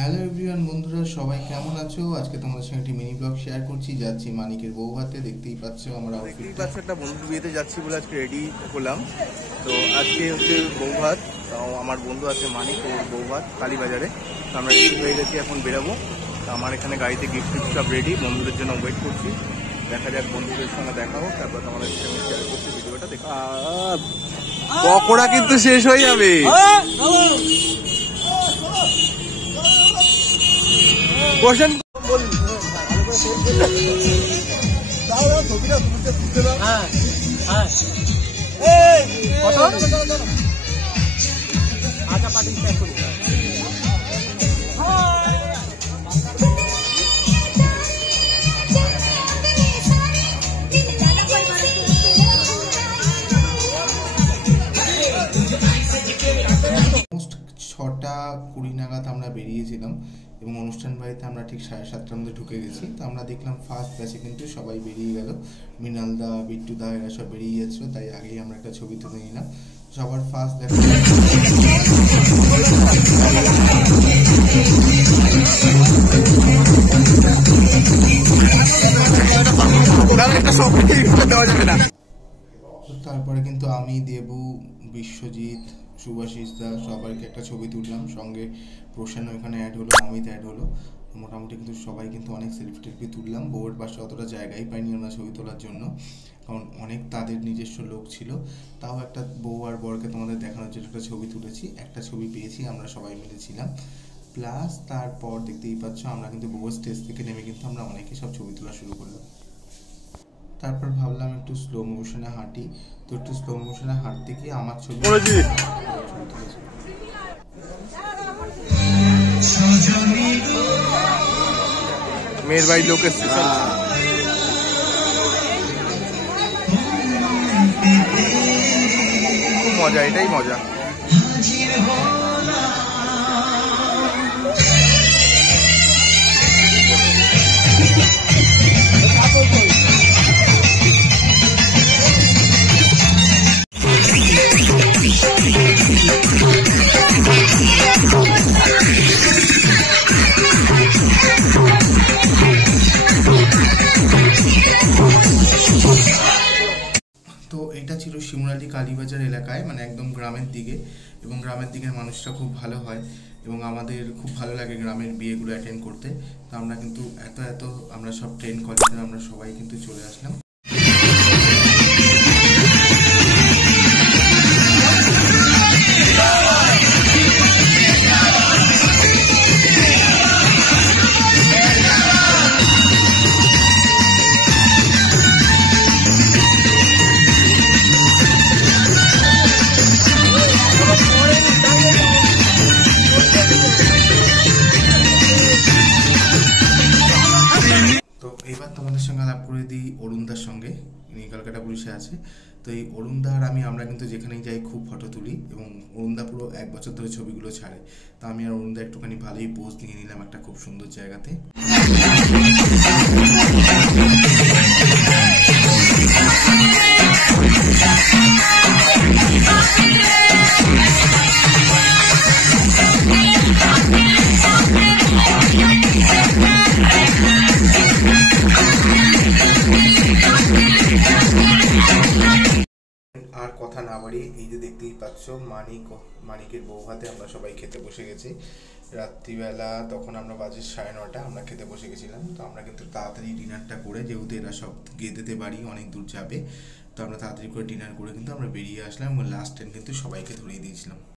Hello everyone, বন্ধুরা সবাই কেমন আছো? আজকে তোমাদের সঙ্গে একটি মিনি ব্লগ শেয়ার করছি। যাচ্ছি মানিকের বউ হাতে, দেখতেই পাচ্ছ আমার আউটফিটটা। একটা বন্ধুর বিয়েতে যাচ্ছি বলে আজকে রেডি হলাম। তো আজকে হচ্ছে বউ ভাত। আমার বন্ধু আছে মানিক, ওর বউ ভাত কালীবাজারে। তো আমরা রেডি হয়ে গেছি, এখন বেরাবো। তো আমার এখানে গাড়িতে গিফট সব রেডি, বন্ধুদের জন্য ওয়েট করছি। দেখা যাক, বন্ধুদের সঙ্গে দেখা হোক, তারপর তোমাদের সঙ্গে শেয়ার করছি ভিডিওটা। দেখা পকোড়া কিন্তু শেষ হয়ে যাবে। কোশ্চেন ছটা কুড়ি নাগাদ আমরা বেরিয়েছিলাম এবং অনুষ্ঠান বাড়িতে আমরা ঠিক 7:30টার মধ্যে ঢুকে গেছি। তো আমরা দেখলাম ফার্স্ট ব্যাচে কিন্তু সবাই বেরিয়ে গেল, মৃণালদা, বিট্টুদা এরা সব বেরিয়ে যাচ্ছিলো, তাই আগেই আমরা একটা ছবি তুলে নিলাম। সবার ফার্স্ট দেখা তারপরে কিন্তু আমি, দেবু, বিশ্বজিৎ, সুভাষিস দা সবাইকে একটা ছবি তুললাম। সঙ্গে প্রসেন ওখানে অ্যাড হলো, অমিত অ্যাড হলো। মোটামুটি কিন্তু সবাই কিন্তু অনেক সেলফি টেলফি তুললাম। বউয়ের পাশে অতটা জায়গাই পাইনি আমরা ছবি তোলার জন্য, কারণ অনেক তাদের নিজস্ব লোক ছিল। তাও একটা বউ আর বরকে তোমাদের দেখানোর জন্য একটা ছবি তুলেছি, একটা ছবি পেয়েছি, আমরা সবাই মিলেছিলাম। প্লাস তারপর দেখতেই পাচ্ছ আমরা কিন্তু বউয়ের স্টেজ থেকে নেমে কিন্তু আমরা অনেকে সব ছবি তোলা শুরু করলাম। তারপর ভাবলাম একটু স্লো মোশনে হাঁটি, তো একটু স্লো মোশনে হাঁটতে গিয়ে আমার ছবি মেয়ের বাড়ির লোক এসছে। খুব মজা, এটাই মজা। তো এটা ছিল শিমুরালি কালীবাজার এলাকায়, মানে একদম গ্রামের দিকে, এবং গ্রামের দিকের মানুষরা খুব ভালো হয় এবং আমাদের খুব ভালো লাগে গ্রামের বিয়েগুলো অ্যাটেন্ড করতে। তো আমরা কিন্তু এত আমরা সব ট্রেন কলেজে আমরা সবাই কিন্তু চলে আসলাম। তো এবার তোমাদের সঙ্গে আলাপ করে দিই অরুণদার সঙ্গে, ইনি কলকাতা পুলিশে আছে। তো এই অরুণদা আর আমরা কিন্তু যেখানেই যাই খুব ফটো তুলি এবং অরুণদা পুরো 1 বছর ধরে ছবিগুলো ছাড়ে। তো আমি আর অরুণদা একটুখানি ভালোই পোজ নিয়ে নিলাম একটা খুব সুন্দর জায়গাতে। আর কথা না বাড়িয়ে এই যে দেখতেই পাচ্ছ মানিকের বউ হাতে আমরা সবাই খেতে বসে গেছি। রাত্রিবেলা তখন আমরা বাজে 9:30, আমরা খেতে বসে গেছিলাম। তো আমরা কিন্তু তাড়াতাড়ি ডিনারটা করে, যেহেতু এরা সব গেদেতে বাড়ি অনেক দূর যাবে, তো আমরা তাড়াতাড়ি করে ডিনার করে কিন্তু আমরা বেরিয়ে আসলাম এবং লাস্ট টাইম কিন্তু সবাইকে ধরিয়ে দিয়েছিলাম।